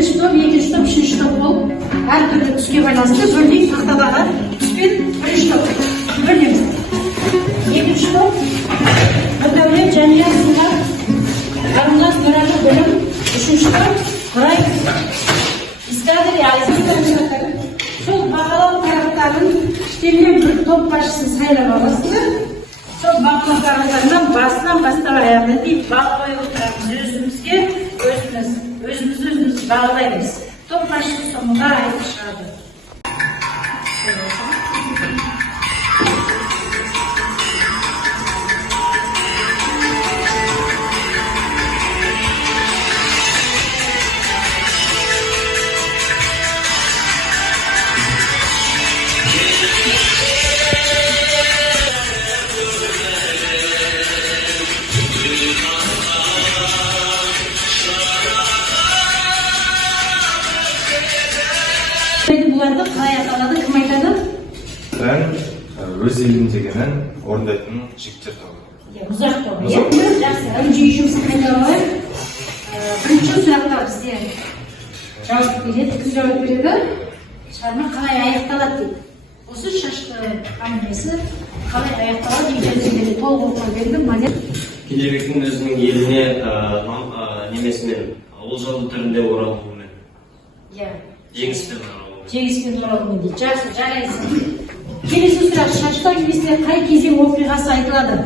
Birinchi top, ikkinchi top, uchinchi top bo'lib, har turli tusga байланысты birlik taxtaдағы tuspен birinchi top bölemiz. Ikkinchi top Davlat jamiyat suvlar Arunat Nurali bölüm. Üçüncü top Kuray İskadir Yazıcı'nın sol bakalım taraftarın işlemeye bir top başçısı saylap alasıdır. Sol bakalım taraftarından bastan ayağına deyip bağlayı oturarız özümüzge, özümüz bağlayırız. Top başçısı sonunda ayrışardı. Бұларды қалай аталады, кім айтады? Ben öz elimdeginin орындайтын жігіттер тобы. Мұзақ тобы, жақсы. Önce жұмысын қайталайық. Бірінші сұрақта бізде жауап береді, кім жауап береді? Шығарма қалай аяқталады дейді. Осы шашты әңгімесі қалай аяқталады дейді, толық оқып бердім. Кенжебектің өзінің еліне немесімен олжалы түрінде оралуымен. Жеңіспен оралуымен дейді. Жақсы, жарайсың. Келесі сұрақ, шашты әңгімесінде қай кезең оқиғасы айтылады?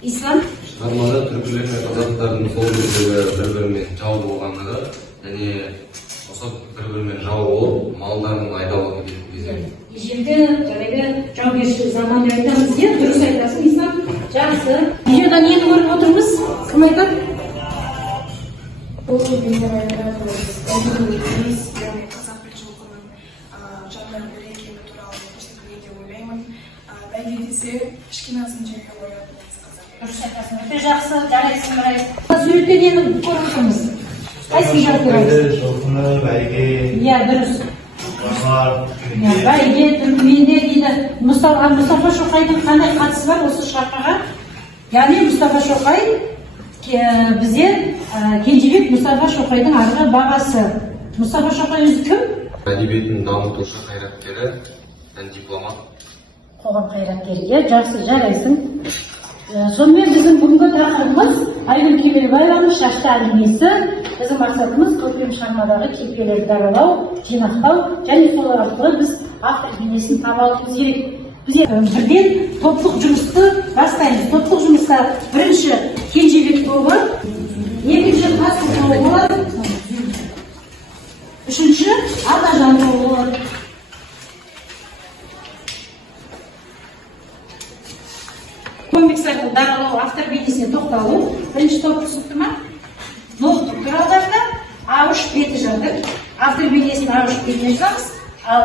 Ислам? Шығармада түркілер мен қазақтардың сол кездегі бір-бірімен жау болғандығы, және осы бір-бірімен жау болып, малдарын айдауға кететін кезең. Ежелгі жаңағы жаугершілік заманды айтамыз, дұрыс айтасың, Ислам. Жақсы. Видеода нені көріп отырмыз? Кім айтады? Бұл бейнер айтылады, біз қазақ пілшілігінің жанынан бірі екені туралы көрсетуге де ойлаймын. Бәйге десе, кішкенасын жерге қоятынымыз қазақ. Дұрыс айтасың, өте жақсы, жарайсың, Нұрай. Суретте нені көріп отырмыз? Қайсың жарып көресіз? Жылқыны, бәйге, дұрыс. Бақар, Бәйге, түркіменде дейді. Мұстафа Шоқайдың қандай қатысы бар осы шақаға? Яғни Мұстафа Шоқай бізде Кенжебек Мұстафа Шоқайдың арғы бағасы. Мұстафа Шоқай өзі кім? Әдебиетін дамытушы қайраткері, дипломат. Қоғам қайраткері, жақсы, жарайсың. Сонымен біздің бүгінгі тақырыбымыз Айгүл Кемелбаеваның шашты әңгімесі. Біздің мақсатымыз көркем шығармадағы кейіпкерлерді даралау, жинақтау және сол арқылы біз автор бейнесін таба алуымыз керек. Біз бірден топтық жұмысты бастаймыз. Топтық жұмыста бірінші Кенжебек тобы, екінші Қасым тобы болады, үшінші Атажан тобы болады. Комикстерді даралау, автор бейнесіне тоқталу. Бірінші топ түсінікті ма? Ноутбук құралдарда А3 беті жатыр. Автор бейнесін А3 бетіне жазамыз. Ал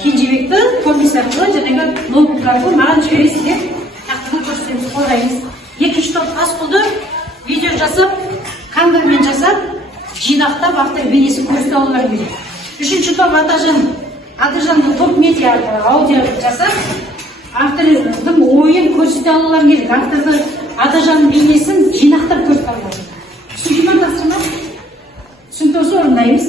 Кенжебекті комикс арқылы жаңағы ноутбук арқылы маған жібересіз деп тақтадан көрсетеміз, қорғаймыз. Екінші топ Қасқұлды видео жасап, камерамен жасап, жинақтап автор бейнесін көрсете алулар керек. Үшінші топ Атажанды топ медиа аудио жасап, автордың ойын көрсете алулар керек. Авторды Атажанның бейнесін жинақтап көрсете алулар керек. Түсінген ма тапсырма? Түсінікті орындаймыз.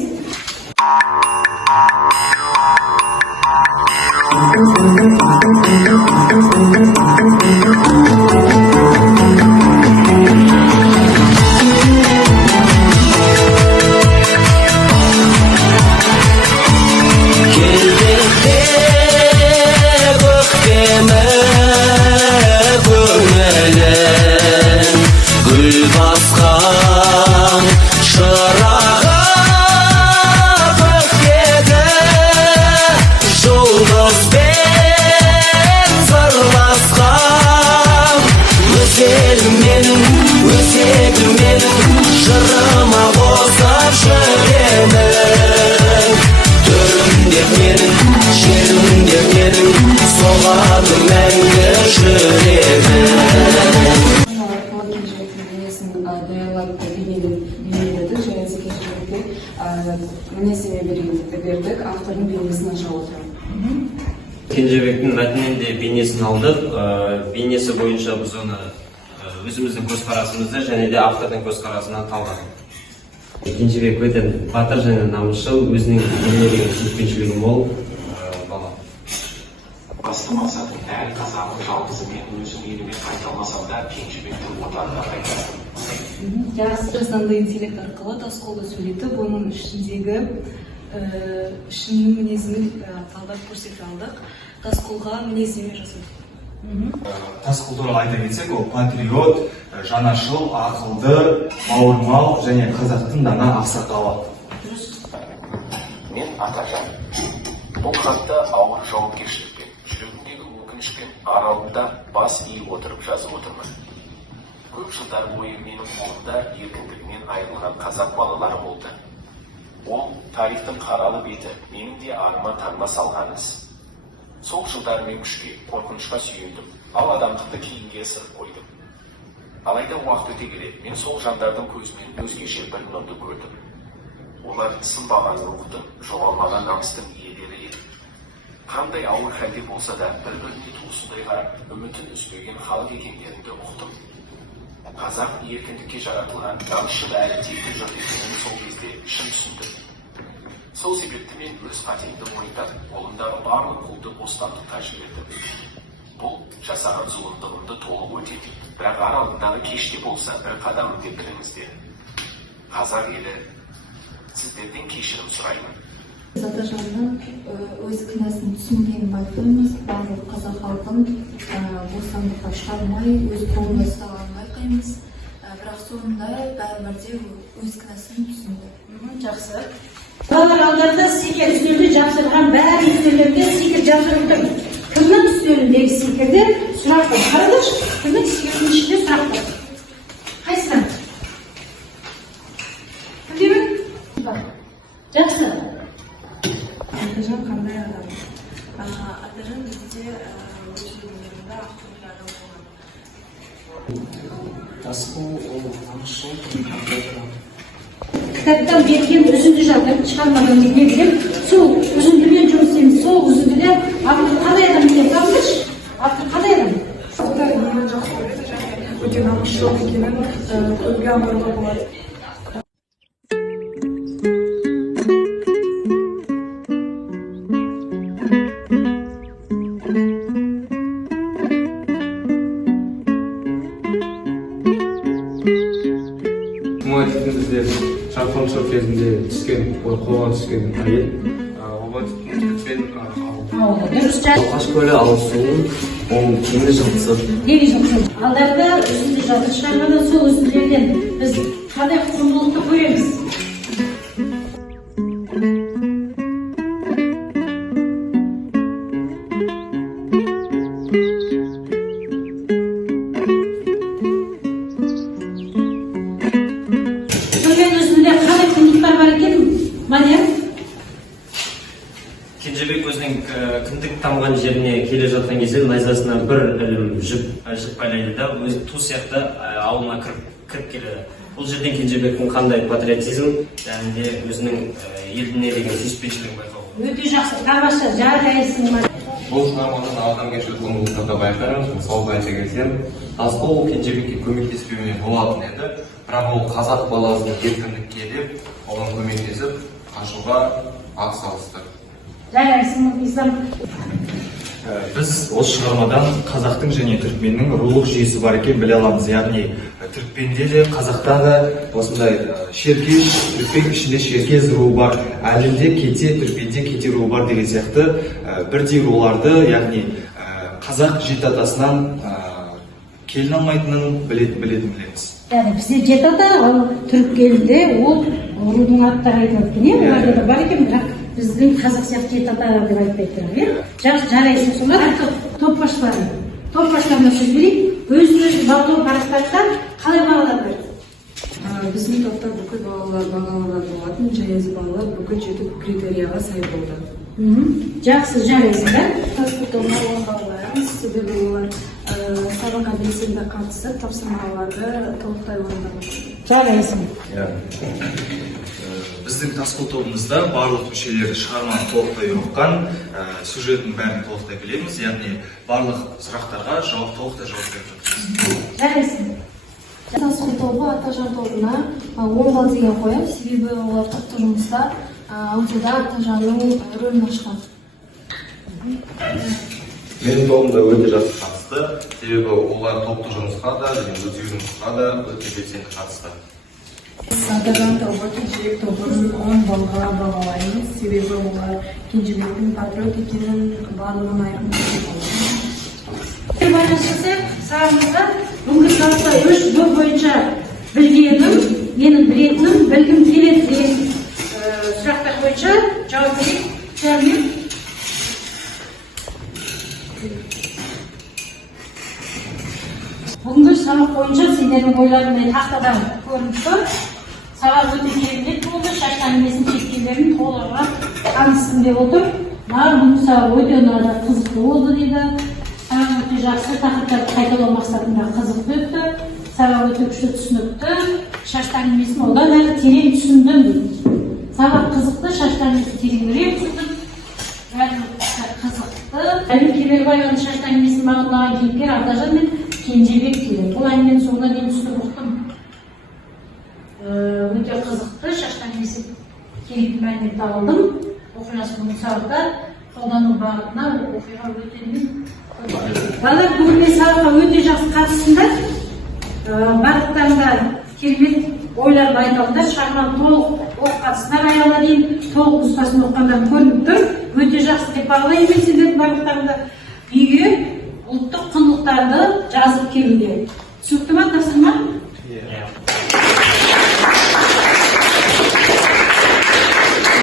Кенжебектің мәтінен де бейнесін алдық. Бейнесі бойынша біз оны өзіміздің көзқарасымызды және де автордың көзқарасынан талдадық. Кенжебек өте батыр және намысшыл, өзінің еліне деген сүйіспеншілігі мол бала. Басты мақсатым әр қазағын жалғызымен өзім еліме қайта алмасам да Кенжебекті отанына қайтару. Жасанды интеллект арқылы Тасколды сөйлетіп, оның ішіндегі ішінің мінезін талдап көрсете алдық. Тасколға мінездеме жасадық. Таскол туралы айта кетсек, ол патриот, жанашыл, ақылды, бауырмал және қазақтың дана ақсақалы. Мен Атажан. Бұл хатты ауыр жауапкершілікпен, жүрегімдегі өкінішпен аралында бас иіп отырып жазып отырмын. Көп жылдар бойы менің қолымда еркіндігінен айырылған қазақ балалары болды. Ол тарихтың қаралы беті, менің де арыма таңба салған іс. Сол жылдар мен күшке, қорқынышқа сүйендім, ал адамдықты кейінге ысырып қойдым. Алайда уақыт өте келе, мен сол жандардың көзінен өзгеше бір нұрды көрдім. Олар сынбаған рухтың, жоғалмаған намыстың иелері еді. Қандай ауыр халде болса да, бір-біріне туысындай қарап, үмітін үзбеген халық екендерінде ұқтым. Қазақ еркіндікке жаратылған, намысшыл әрі текті жұрт екенін сол кезде шын түсіндім. Сол себепті мен өз қатемді мойындап, қолымдағы барлық қолды бостандыққа жібердім. Бұл жасаған зұлымдығымды толық өтеді. Бірақ аралығындағы кеште болса бір қадам деп біліңіздер. Қазақ елі, сіздерден кешірім сұраймын. Атажанның өз кінәсін түсінгенін байқаймыз. Барлық қазақ халқын бостандыққа шығармай, өз қолына ұстағанын байқаймыз. Бірақ соңында бәрібір де өз кінәсін түсінді. Жақсы. Балалар алдарында стикер үстелде жапсырған бәрі үстелерде стикер жапсырып тұр. Кімнің үстеліндегі стикерде сұрақ бар? Қараңдаршы, кімнің стикерінің ішінде сұрақ бар? Қайсынан? Кімде бар? Жақсы. Атажан қандай адам? Атажан бізде өз өмірінде ақтөбе адам болған. Таскол ол намысшыл, Кітаптан берген үзінді жатыр, шығармадан не білем, сол үзіндімен жұмыс істейміз, сол үзіндіде автор қандай адам екенін табыңызшы? Автор қандай адам? Сонда ең жақсы көреді және өте намысшыл екенін көзге аңғаруға болады. Бізде шарпыншылық кезінде түскен, қолға түскен әйел, обатпен Дұрыс жат. Алғашқы алысуын, оның кеңі жылқысы. Неге жылқысы? Алдарда үзінді жатыр шығармадан сол үзінділерден біз қандай құндылықты көреміз? Кенжебек өзінің кіндік тамған жеріне келе жатқан кезде найзасына бір ілім жіп байлайды да, өзі ту сияқты ауылына кіріп келеді. Бұл жерден Кенжебектің қандай патриотизм және де өзінің еліне деген сүйіспеншілігін байқауға. Өте жақсы, тамаша, жарайсың. бұл шығармадан адамгершілік құндылықтарды байқаймыз. Мысалы айта кетсем, Таскол Кенжебекке көмектеспеуіне болатын еді, бірақ ол қазақ баласын еркіндікке деп, оған көмектесіп, қашуға ат салысты. Жарайсың, Ислам. Біз осы шығармадан қазақтың және түрікменнің рулық жүйесі бар екен біле аламыз. Яғни түрікменде де қазақта да осындай шеркеш, түрікмен ішінде шеркез руы бар, әлемде кете, түрікменде кете руы бар деген сияқты бірдей руларды, яғни қазақ жеті атасынан келін алмайтынын білеміз. Яғни бізде жеті ата, ал түрік елінде ол рудың аттары айтылады екен, оларда да бар екен, бірақ біздің қазақ сияқты жеті ата деп айтпайды. Жарайсың, солар топбаштарына сөз берейік. Өзін бағалау парақтарында қалай бағалап берді? Біздің топта бүкіл бағалар болатын, жаяз балалар бүкіл жеті критерияға сай болды. Жақсы, жарайсың, да? Таскол тобына olan балаларымыз, себебі олар сабаққа белсенді қатысып, тапсырмаларды толықтай орындады. Жарайсың. Біздің Таскол тобымызда барлық мүшелері шығарманы толықтай оқыған, сюжеттің бәрін толықтай білеміз, яғни барлық сұрақтарға толықтай жауап беріп жатырмыз. Жарайсың. жазғы тобы Атажан тобына 10 балл деген қоямын, себебі олар топтық жұмыста аудиода Атажанның рөлін ашқан. Менің тобымда өте жақсы қатысты, себебі олар топтық жұмысқа да және өзге жұмысқа да өте белсенді қатысты. Атажан тобы Кенжебек тобын 10 балға бағалаймыз, себебі олар Кенжебектің патриот екенін барлығын айқын Байланысты сағымызға бүгінгі сабақта 3 бөлім бойынша білгенім, менің білетінім, білгім келеді деген сұрақтар бойынша жауап берейік. Бүгінгі сабақ бойынша сендердің ойларың тақтадан көрініп тұр. Сабақ өте керемет болды, шаш әңгімесін шешкендерін толығырақ таныстым деп отыр. Маған бүгінгі сабақ өте ұнады, қызықты болды дейді. Сабақ өте жақсы, тақырыптарды қайталау мақсатында қызықты өтті. Сабақ өте күшті түсінікті. Шашты әңгімесін одан әрі терең түсіндім дейді. Сабақ қызықты, шашты әңгімесін тереңірек түсіндім. Бәрі қызықты. Әлім Кемелбаеваның шашты әңгімесін мағынаған кейіпкер Атажан мен Кенжебек дейді. Бұл әңгіменің соңына дейін түсініп ұқтым. Өте қызықты, шашты әңгімесі керекті мәлімет алдым. Оқиғасы бүгінгі сабақта қолдану бағытына оқиға өтеді. Балалар бүгінгі сабаққа өте жақсы қатыстыңдар. Барлықтарында керемет ойларды айтылды. Шығарманы толық оқығансыңдар, аяғына дейін толық нұсқасын оқығандар көрініп тұр. Өте жақсы деп бағалаймын мен сендердің барлықтарыңды. Үйге ұлттық құндылықтарды жазып келуге. Түсінікті ме, тапсырма?